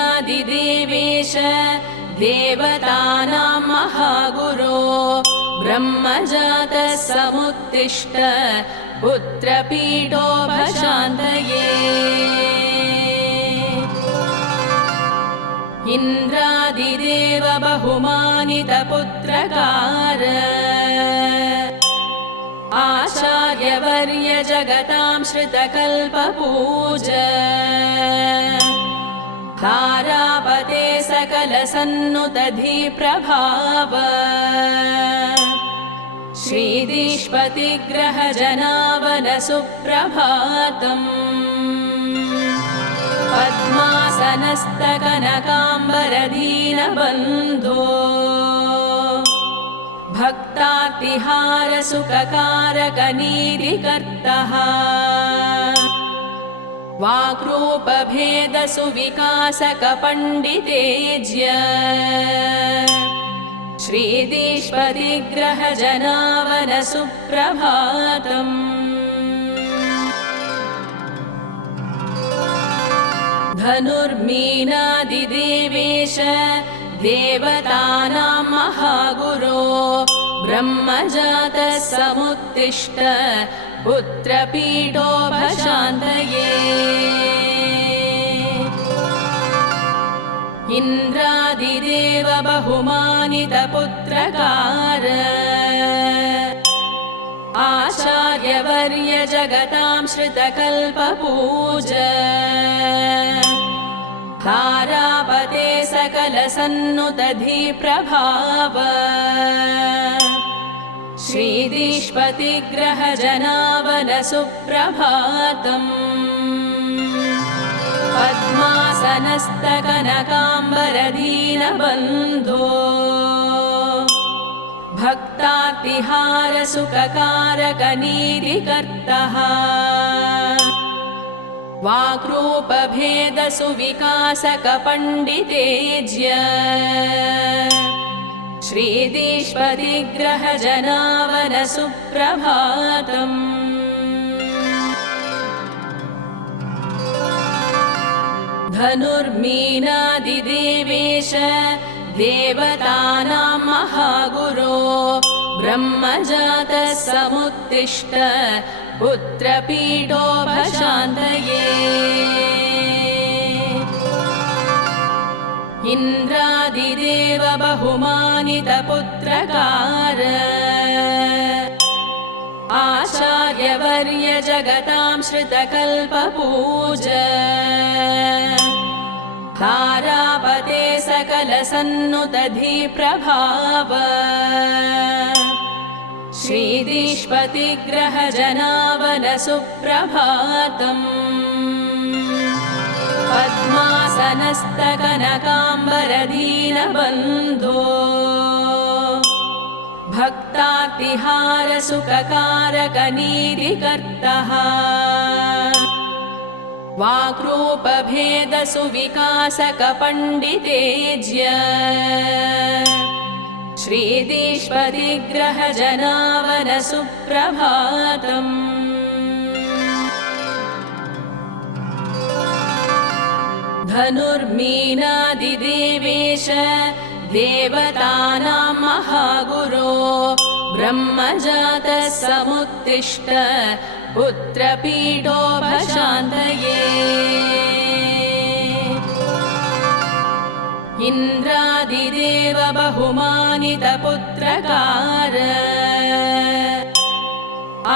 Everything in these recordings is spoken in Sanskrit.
धनुर्मीनादिदेवेश देवतानां महागुरो ब्रह्मजातः समुत्तिष्ठ पुत्रपीठोपशान्तये इन्द्रादिदेव बहुमानितपुत्रकार आचार्यवर्य जगतां श्रितकल्पपूज तारापते सकलसन्नुतधिप्रभाव श्रीदीष्पतिग्रहजनावन सुप्रभातम् पद्मासनस्तकनकाम्बरदीनबन्धो भक्तार्तिहारसुखकारकनीतिकर्तः वाक्रूपभेदसुविकासकपण्डितेज्य श्रीदीष्पतिग्रहजनावन सुप्रभातम् धनुर्मीनादिदेवेश देवतानां महागुरो ब्रह्मजातः समुत्तिष्ठ पुत्रपीठोपशान्तये इन्द्रादिदेव बहुमानितपुत्रकार आचार्यवर्य जगतां श्रितकल्पपूज तारापते सकलसन्नुतधिप्रभाव श्रीदीष्पतिग्रहजनावन सुप्रभातम् पद्मासनस्तकनकाम्बरदीनबन्धो भक्तार्तिहारसुखकारकनीतिकर्तः वाक्रूपभेदसुविकासकपण्डितेज्य श्रीदीष्पतिग्रहजनावन सुप्रभातम् धनुर्मीनादिदेवेश देवतानां महागुरो ब्रह्मजातः समुत्तिष्ठ पुत्रपीठोपशान्तये इन्द्रादिदेव बहुमानितपुत्रकार आचार्यवर्य जगतां श्रितकल्पपूज तारापते सकलसन्नुतधिप्रभाव श्रीदीष्पतिग्रहजनावन सुप्रभातम् पद्मासनस्तकनकाम्बरदीनबन्धो भक्तार्तिहारसुखकारकनीतिकर्तः वाक्रूपभेदसुविकासकपण्डितेज्य श्रीदीष्पतिग्रहजनावन सुप्रभातम् धनुर्मीनादिदेवेश देवतानां महागुरो ब्रह्मजातः समुत्तिष्ठ पुत्रपीठोपशान्तये इन्द्रादिदेव बहुमानितपुत्रकार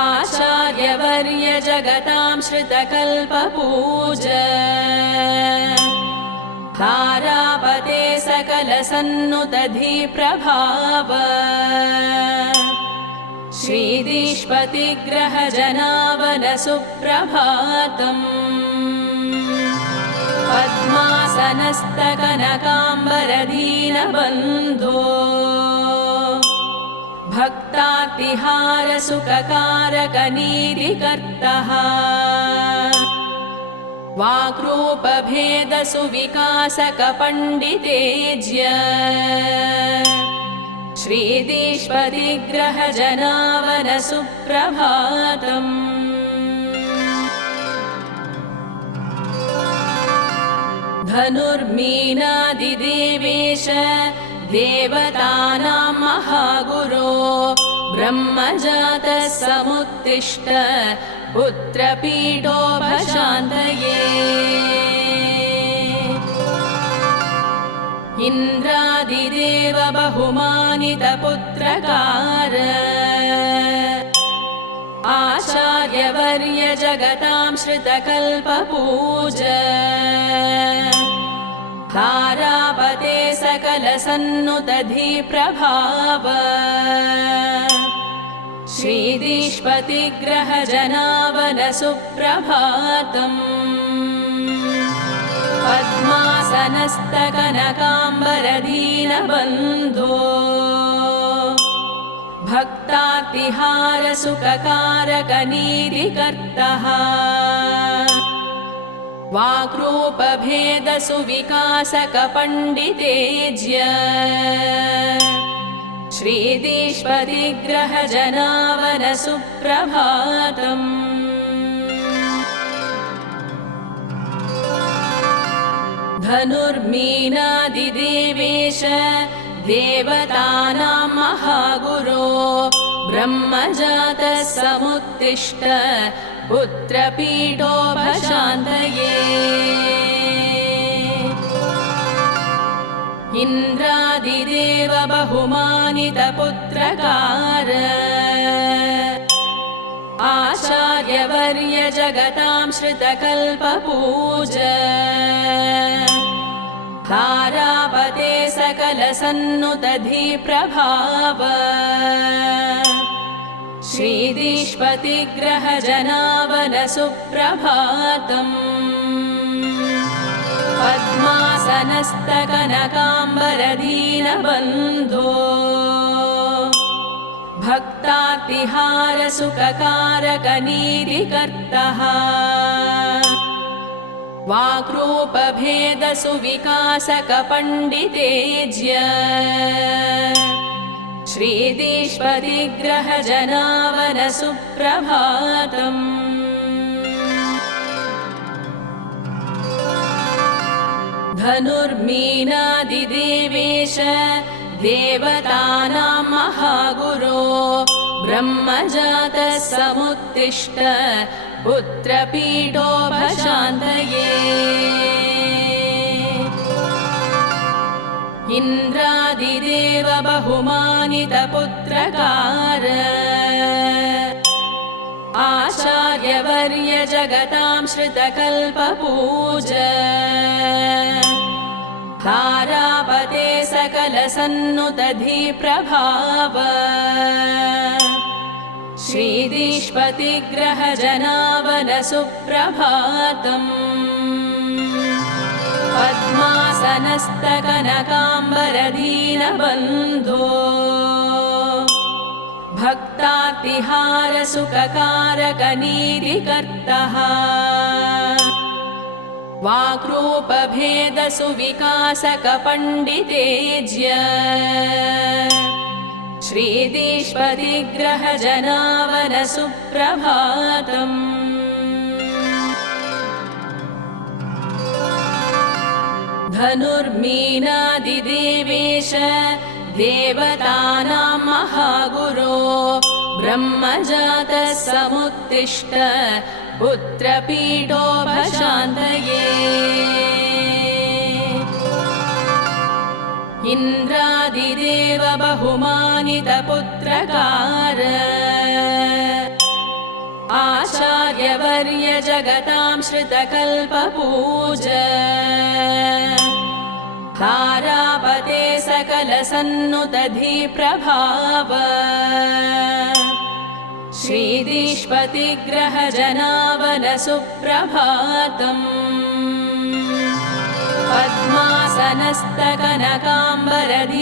आचार्यवर्य जगतां श्रितकल्पपूज तारापते सकलसन्नुतधिप्रभाव श्रीदीष्पतिग्रहजनावन सुप्रभातम् पद्मासनस्तकनकाम्बरदीनबन्धो भक्तार्तिहारसुखकारकनीतिकर्तः वाक्रूपभेदसुविकासकपण्डितेज्य श्रीदीष्पतिग्रहजनावन सुप्रभातम् धनुर्मीनादिदेवेश देवतानां महागुरो ब्रह्मजातः समुत्तिष्ठ पुत्रपीठोपशान्तये इन्द्रादिदेव बहुमानितपुत्रकार आचार्यवर्य जगतां श्रितकल्पपूज तारापते सकलसन्नुतधिप्रभाव श्रीदीष्पतिग्रहजनावन सुप्रभातम् पद्मासनस्तकनकाम्बरदीनबन्धो भक्तार्तिहारसुखकारकनीतिकर्तः वाक्रूपभेदसुविकासकपण्डितेज्य श्रीदीष्पतिग्रहजनावन सुप्रभातम् धनुर्मीनादिदेवेश देवतानां महागुरो ब्रह्मजातः समुत्तिष्ठ पुत्रपीठोपशान्तये इन्द्रादिदेव बहुमानितपुत्रकार आचार्यवर्य जगतां श्रितकल्पपूज तारापते सकलसन्नुतधिप्रभाव श्रीदीष्पतिग्रहजनावन सुप्रभातम् पद्मासनस्तकनकाम्बरदीनबन्धो भक्तार्तिहारसुखकारकनीतिकर्तः वाक्रूपभेदसुविकासकपण्डितेज्य श्रीदीष्पतिग्रहजनावन सुप्रभातम् धनुर्मीनादिदेवेश देवतानां महागुरो ब्रह्मजातः समुत्तिष्ठ पुत्रपीठोपशान्तये इन्द्रादिदेव बहुमानितपुत्रकार आचार्यवर्य जगतां श्रितकल्पपूज तारापते सकलसन्नुतधिप्रभाव श्रीदीष्पतिग्रहजनावन सुप्रभातम् पद्मासनस्तकनकाम्बरदीनबन्धो भक्तार्तिहारसुखकारकनीतिकर्तः वाक्रूपभेदसुविकासकपण्डितेज्य श्रीदीष्पतिग्रहजनावन सुप्रभातम् धनुर्मीनादिदेवेश देवतानां महागुरो ब्रह्मजातः समुत्तिष्ठ पुत्रपीठोपशान्तये इन्द्रादिदेव बहुमानितपुत्रकार आचार्यवर्य जगतां श्रितकल्पपूज तारापते सकलसन्नुतधिप्रभाव श्रीदीष्पतिग्रहजनावन सुप्रभातम्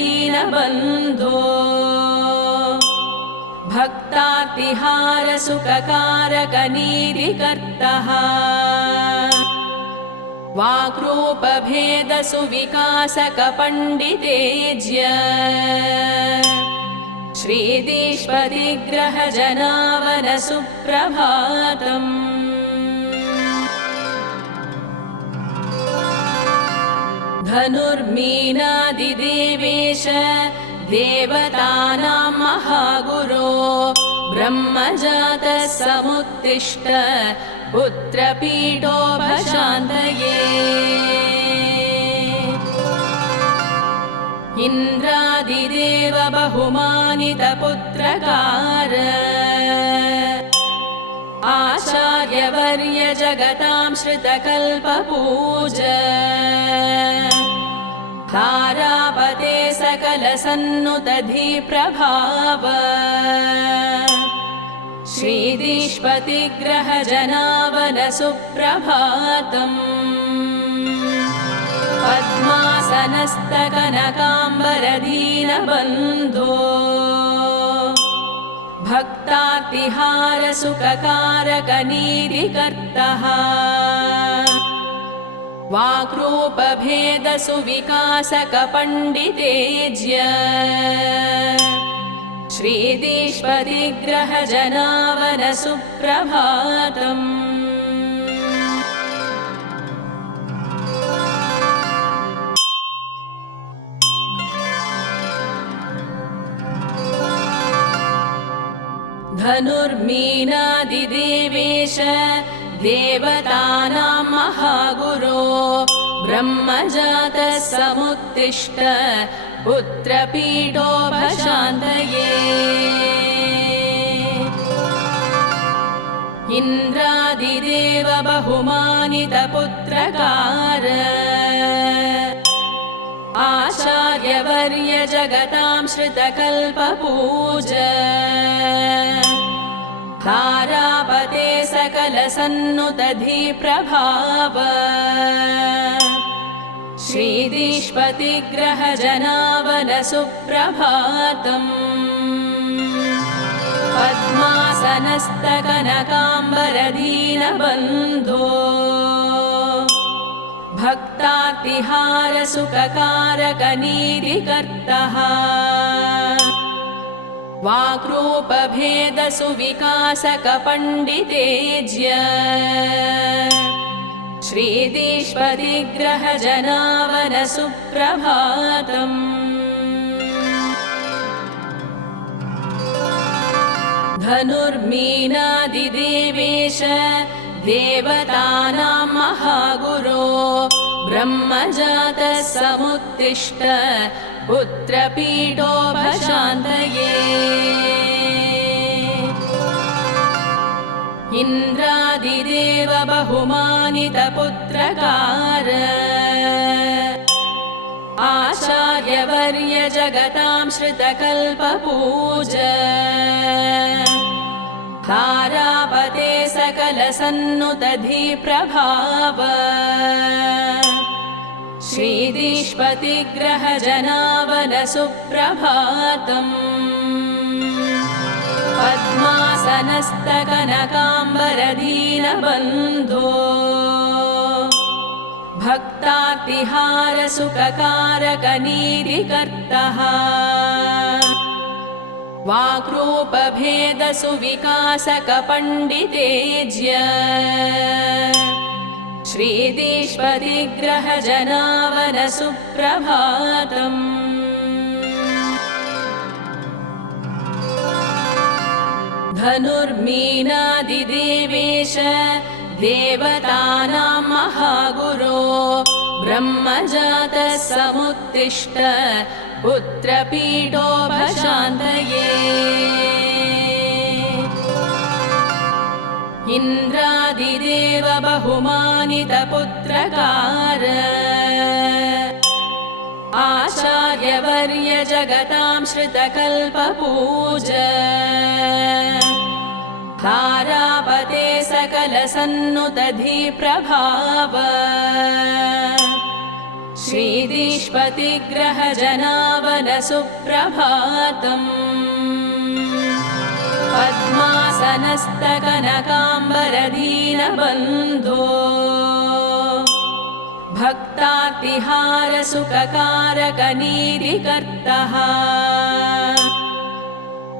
पद्मासनस्तकनकाम्बरदीनबन्धो भक्तार्तिहारसुखकारकनीतिकर्तः वाक्रूपभेदसुविकासकपण्डितेज्य श्रीदीष्पतिग्रहजनावन सुप्रभातम् धनुर्मीनादिदेवेश देवतानां महागुरो ब्रह्मजातः समुत्तिष्ठ पुत्रपीठोपशान्तये इन्द्रादिदेव बहुमानितपुत्रकार आचार्यवर्य जगतां श्रितकल्पपूज तारापते सकलसन्नुतधिप्रभाव श्रीदीष्पतिग्रहजनावन सुप्रभातम् पद्मासनस्तकनकाम्बरदीनबन्धो भक्तार्तिहारसुखकारकनीतिकर्तः वाक्रूपभेदसुविकासकपण्डितेज्य श्रीदीष्पतिग्रहजनावन सुप्रभातम् धनुर्मीनादिदेवेश देवतानां महागुरो ब्रह्मजातः समुत्तिष्ठ पुत्रपीठोपशान्तये इन्द्रादिदेव बहुमानितपुत्रकार आचार्यवर्य जगतां श्रितकल्पपूज तारापते सकलसन्नुतधिप्रभाव श्रीदीष्पतिग्रहजनावन सुप्रभातम् पद्मासनस्तकनकाम्बरदीनबन्धो भक्तार्तिहारसुखकारकनीतिकर्तः वाक्रूपभेदसुविकासकपण्डितेज्य श्रीदीष्पतिग्रहजनावन सुप्रभातम् धनुर्मीनादिदेवेश देवतानां महागुरो ब्रह्मजातः समुत्तिष्ठ पुत्रपीठोपशान्तये इन्द्रादिदेव बहुमानितपुत्रकार आचार्यवर्य जगतां श्रितकल्पपूज तारापते सकलसन्नुतधिप्रभाव श्रीदीष्पतिग्रहजनावन सुप्रभातम् पद्मासनस्तकनकाम्बरदीनबन्धो भक्तार्तिहारसुखकारकनीतिकर्तः वाक्रूपभेदसुविकासकपण्डितेज्य श्रीदीष्पतिग्रहजनावन सुप्रभातम् धनुर्मीनादिदेवेश देवतानां महागुरो ब्रह्मजातः समुत्तिष्ठ पुत्रपीठोपशान्तये इन्द्रादिदेव बहुमानितपुत्रकार आचार्यवर्य जगतां श्रितकल्पपूज तारापते सकलसन्नुतधिप्रभाव श्रीदीष्पतिग्रहजनावन सुप्रभातम् पद्मासनस्तकनकाम्बरदीनबन्धो भक्तार्तिहारसुखकारकनीतिकर्तः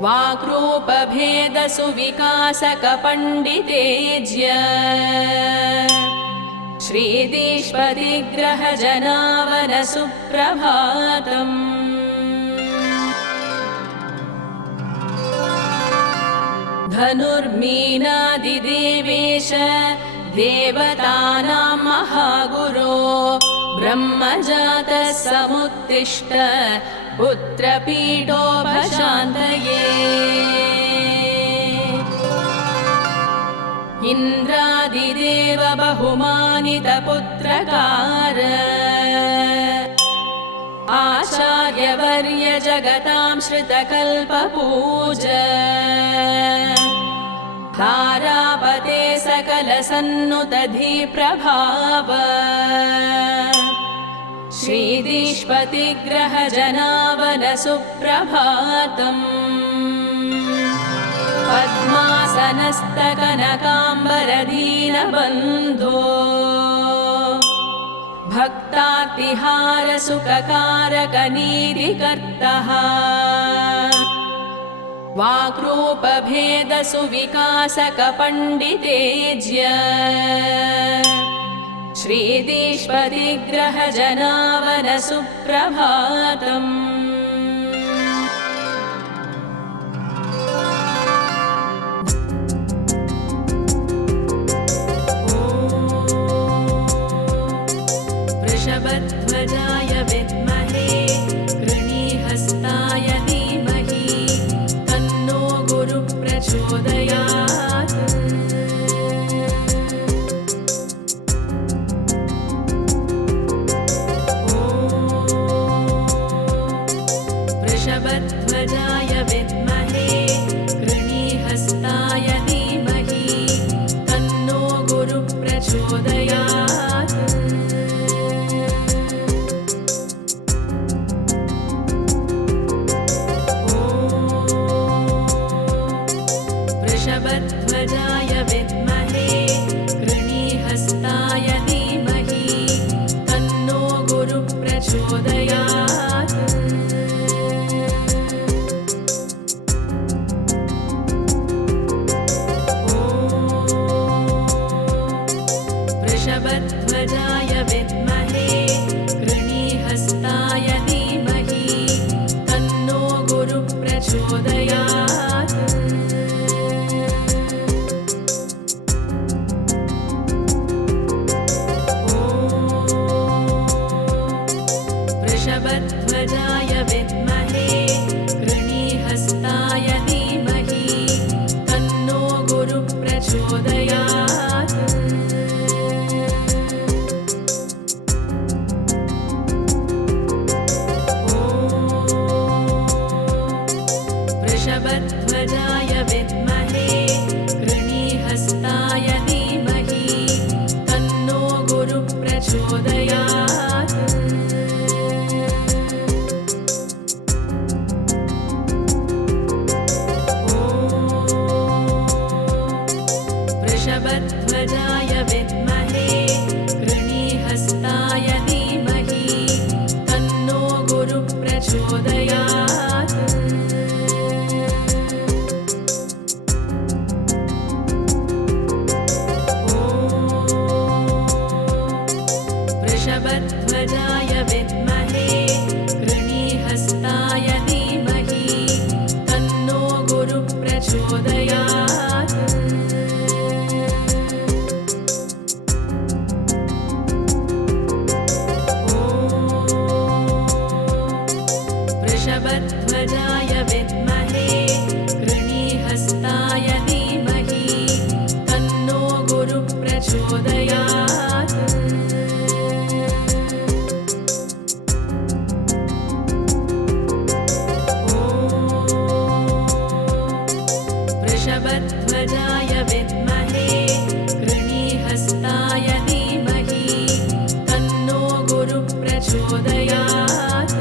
वाक्रूपभेदसुविकासकपण्डितेज्य श्रीदीष्पतिग्रहजनावनसुप्रभातम् धनुर्मीनादिदेवेश देवतानां महागुरो ब्रह्मजातः समुत्तिष्ठ पुत्रपीठोपशान्तये इन्द्रादिदेव बहुमानितपुत्रकार आचार्यवर्य जगतां श्रितकल्पपूज तारापते सकलसन्नुतधिप्रभाव श्रीदीष्पतिग्रहजनावनसुप्रभातम् पद्मासनस्तकनकाम्बरदीनबन्धो भक्तार्तिहारसुखकारकनीतिकर्तः वाक्रूपभेदसुविकासकपण्डितेज्य श्रीदीष्पतिग्रहजनावनसुप्रभातम् वृषभध्वजाय विद्महे कृणीहस्ताय धीमहि तन्नो गुरुः प्रचोदयात् वृषभध्वजाय विद्महे कृणीहस्ताय धीमहि तन्नो गुरुः प्रचोदयात् वृषभध्वजाय विद्महे कृणीहस्ताय धीमहि तन्नो गुरुः प्रचोदयात् वृषभध्वजाय विद्महे कृणीहस्ताय धीमहि तन्नो गुरुः प्रचोदयात् वृषभध्वजाय विद्महे कृणीहस्ताय धीमहि तन्नो गुरुः प्रचोदयात् वृषभध्वजाय विद्महे कृणीहस्ताय धीमहि तन्नो गुरुः प्रचोदयात् वृषभध्वजाय विद्महे कृणीहस्ताय धीमहि तन्नो गुरुः प्रचोदयात् वृषभध्वजाय विद्महे कृणीहस्ताय धीमहि तन्नो गुरुः प्रचोदयात् वृषभध्वजाय विद्महे कृणीहस्ताय धीमहि तन्नो गुरुः प्रचोदयात् वृषभध्वजाय विद्महे कृणीहस्ताय धीमहि तन्नो गुरुः प्रचोदयात्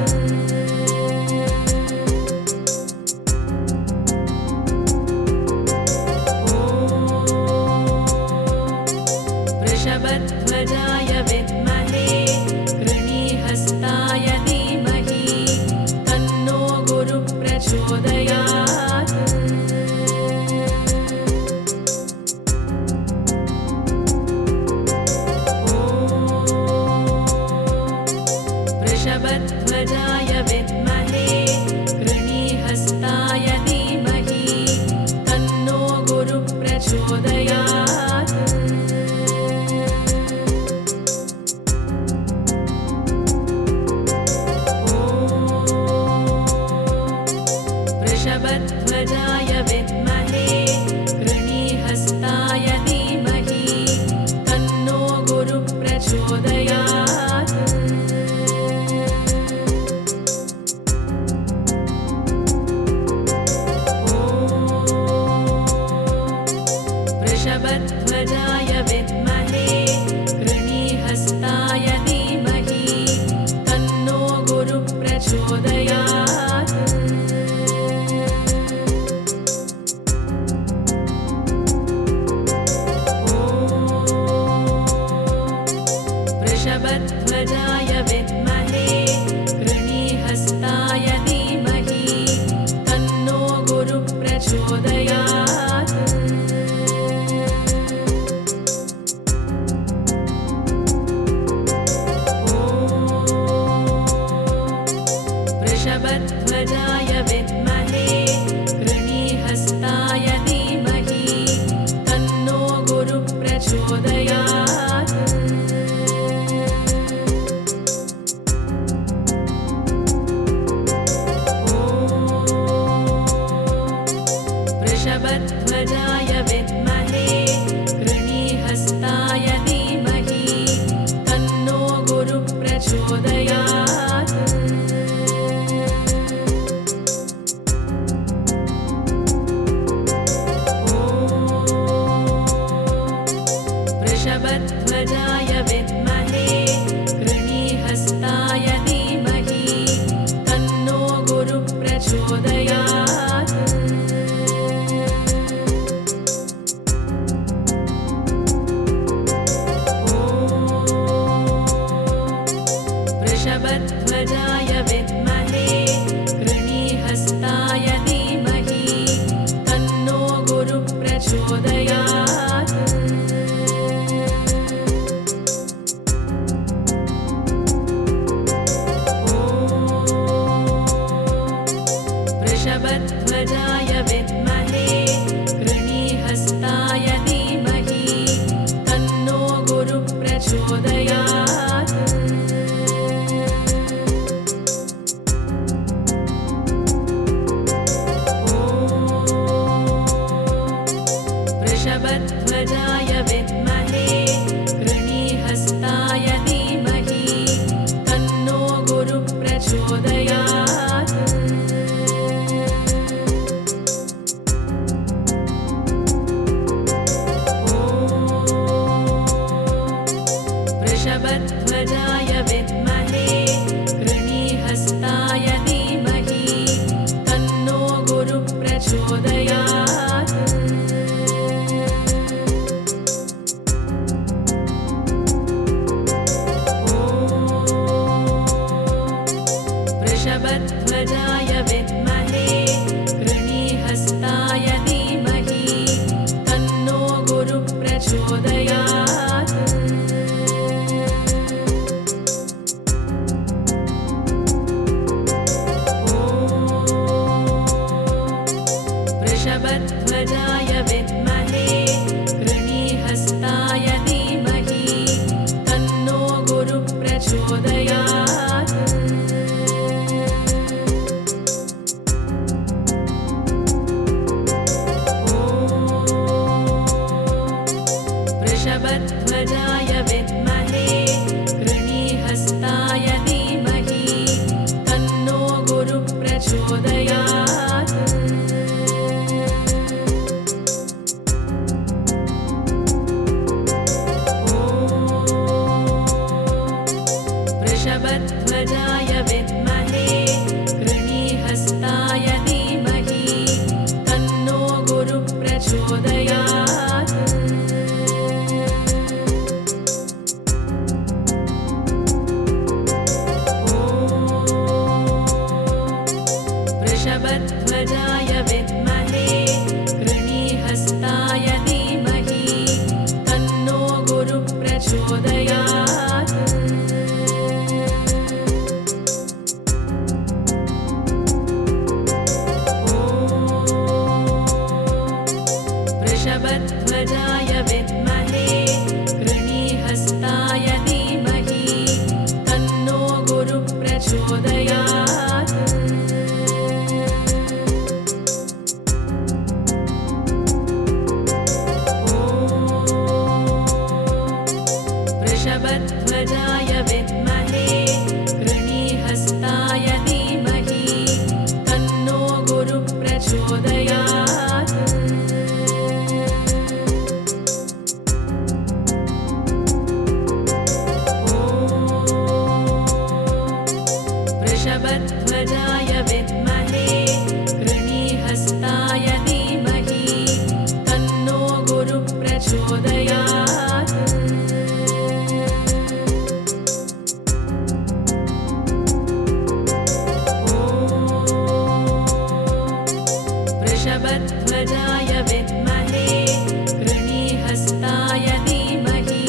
वृषभध्वजाय विद्महे कृणीहस्ताय धीमहि तन्नो गुरुः प्रचोदयात्। वृषभध्वजाय विद्महे कृणीहस्ताय धीमहि तन्नो गुरुः प्रचोदयात्। वृषभध्वजाय विद्महे कृणीहस्ताय धीमहि तन्नो गुरुः प्रचोदयात्। वृषभध्वजाय विद्महे कृणीहस्ताय धीमहि तन्नो गुरुः प्रचोदयात्। वृषभध्वजाय विद्महे कृणीहस्ताय धीमहि तन्नो गुरुः प्रचोदयात्। वृषभध्वजाय विद्महे कृणीहस्ताय धीमहि तन्नो गुरुः प्रचोदयात्। वृषभध्वजाय विद्महे कृणीहस्ताय धीमहि तन्नो गुरुः प्रचोदयात्। वृषभध्वजाय विद्महे कृणीहस्ताय धीमहि तन्नो गुरुः प्रचोदयात्। वृषभध्वजाय विद्महे कृणीहस्ताय धीमहि तन्नो गुरुः प्रचोदयात्। वृषभध्वजाय विद्महे कृणीहस्ताय धीमहि तन्नो गुरुः प्रचोदयात्। वृषभध्वजाय विद्महे कृणीहस्ताय धीमहि तन्नो गुरुः प्रचोदयात्। वृषभध्वजाय विद्महे कृणीहस्ताय धीमहि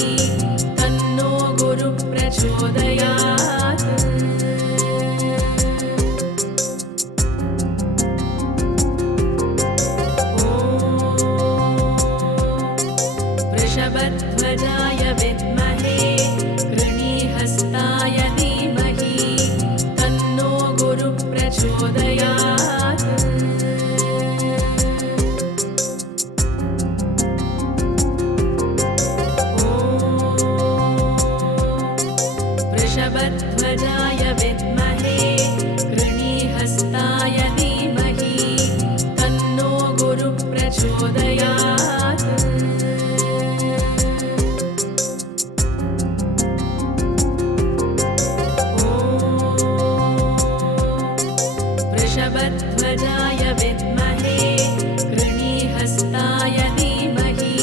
तन्नो गुरुः प्रचोदयात्। वृषभध्वजाय विद्महे कृणीहस्ताय धीमहि तन्नो गुरुः प्रचोदयात्। वृषभध्वजाय विद्महे कृणीहस्ताय धीमहि तन्नो गुरुः प्रचोदयात्। वृषभध्वजाय विद्महे कृणीहस्ताय धीमहि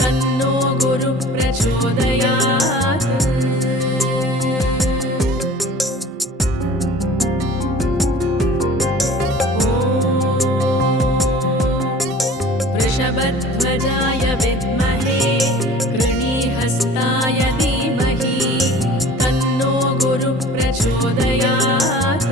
तन्नो गुरुः प्रचोदयात्। वृषभध्वजाय विद्महे कृणीहस्ताय धीमहि तन्नो गुरुः प्रचोदयात्।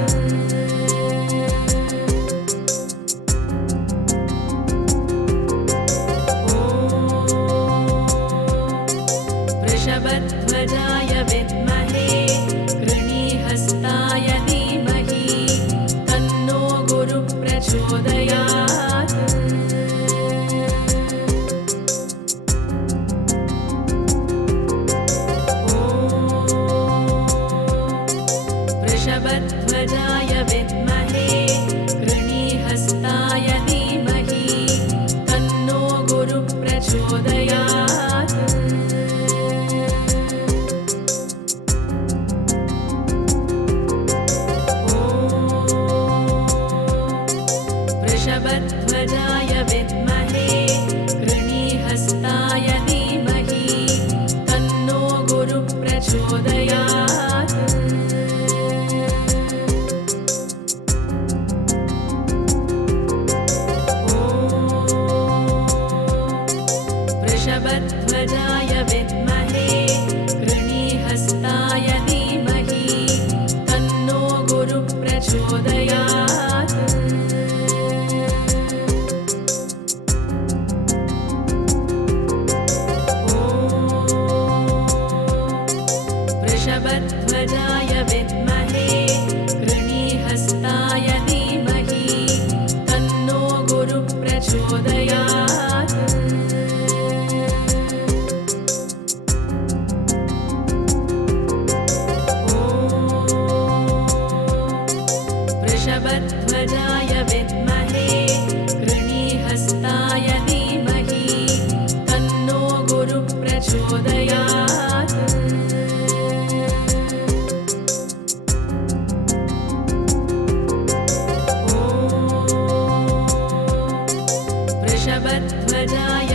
पद्मजाय